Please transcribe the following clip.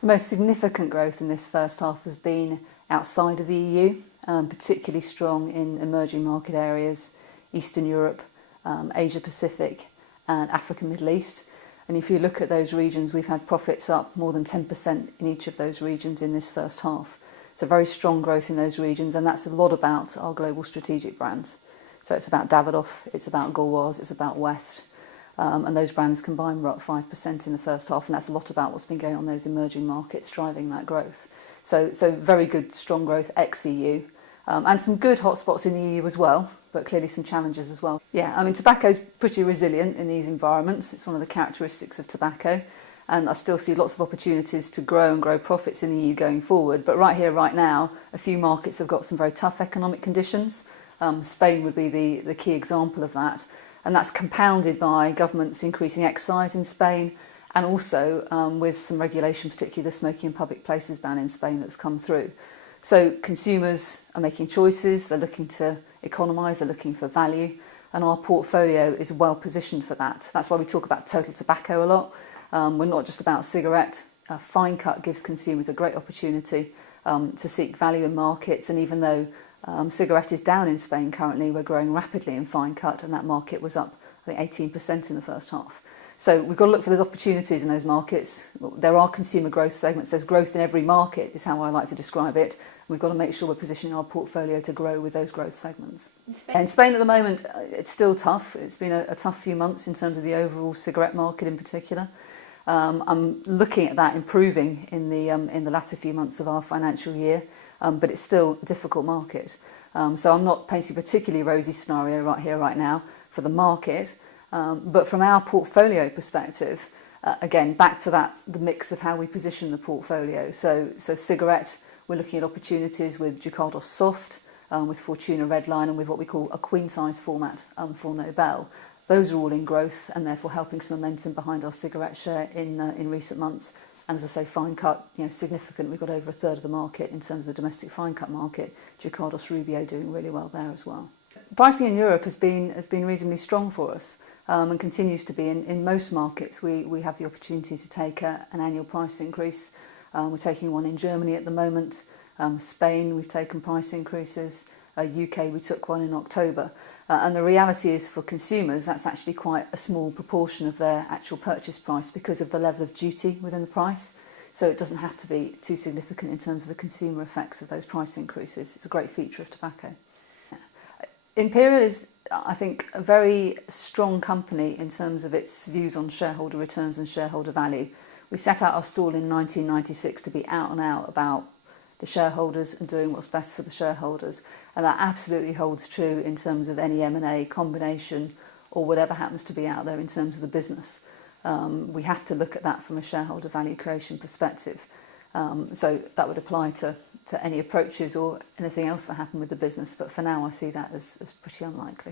The most significant growth in this first half has been outside of the EU, particularly strong in emerging market areas, Eastern Europe, Asia Pacific and Africa Middle East. And if you look at those regions, we've had profits up more than 10% in each of those regions in this first half. So very strong growth in those regions, and that's a lot about our global strategic brands. So it's about Davidoff, it's about Gauloises, it's about West. And those brands combined were up 5% in the first half, and that's a lot about what's been going on in those emerging markets driving that growth. So very good, strong growth ex-EU, and some good hotspots in the EU as well, but clearly some challenges as well. Yeah, I mean, tobacco's pretty resilient in these environments. It's one of the characteristics of tobacco, and I still see lots of opportunities to grow and grow profits in the EU going forward. But right here, right now, a few markets have got some very tough economic conditions. Spain would be the key example of that. And that's compounded by governments increasing excise in Spain, and also with some regulation, particularly the smoking in public places ban in Spain that's come through. So consumers are making choices, they're looking to economise, they're looking for value, and our portfolio is well positioned for that. That's why we talk about total tobacco a lot. We're not just about cigarette. Fine cut gives consumers a great opportunity to seek value in markets, and even though cigarette is down in Spain currently, we're growing rapidly in fine cut, and that market was up, I think, 18% in the first half. So we've got to look for those opportunities in those markets. There are consumer growth segments. There's growth in every market, is how I like to describe it. We've got to make sure we're positioning our portfolio to grow with those growth segments. In Spain at the moment, it's still tough. It's been a tough few months in terms of the overall cigarette market in particular. I'm looking at that improving in the latter few months of our financial year, but it's still a difficult market. So I'm not painting a particularly rosy scenario right here, right now for the market, but from our portfolio perspective, again, back to that, the mix of how we position the portfolio. So cigarette, we're looking at opportunities with Ducados Soft, with Fortuna Redline, and with what we call a queen size format for Nobel. Those are all in growth and therefore helping some momentum behind our cigarette share in recent months. And as I say, fine cut, significant. We've got over a third of the market in terms of the domestic fine cut market. Ducados Rubio doing really well there as well. Pricing in Europe has been reasonably strong for us, and continues to be. In most markets, we have the opportunity to take an annual price increase. We're taking one in Germany at the moment. Spain, we've taken price increases. UK, we took one in October. And the reality is for consumers, that's actually quite a small proportion of their actual purchase price because of the level of duty within the price. So it doesn't have to be too significant in terms of the consumer effects of those price increases. It's a great feature of tobacco. Imperial is, I think, a very strong company in terms of its views on shareholder returns and shareholder value. We set out our stall in 1996 to be out and out about the shareholders and doing what's best for the shareholders, and that absolutely holds true in terms of any M&A combination or whatever happens to be out there in terms of the business. We have to look at that from a shareholder value creation perspective. So that would apply to any approaches or anything else that happened with the business, but for now I see that as pretty unlikely.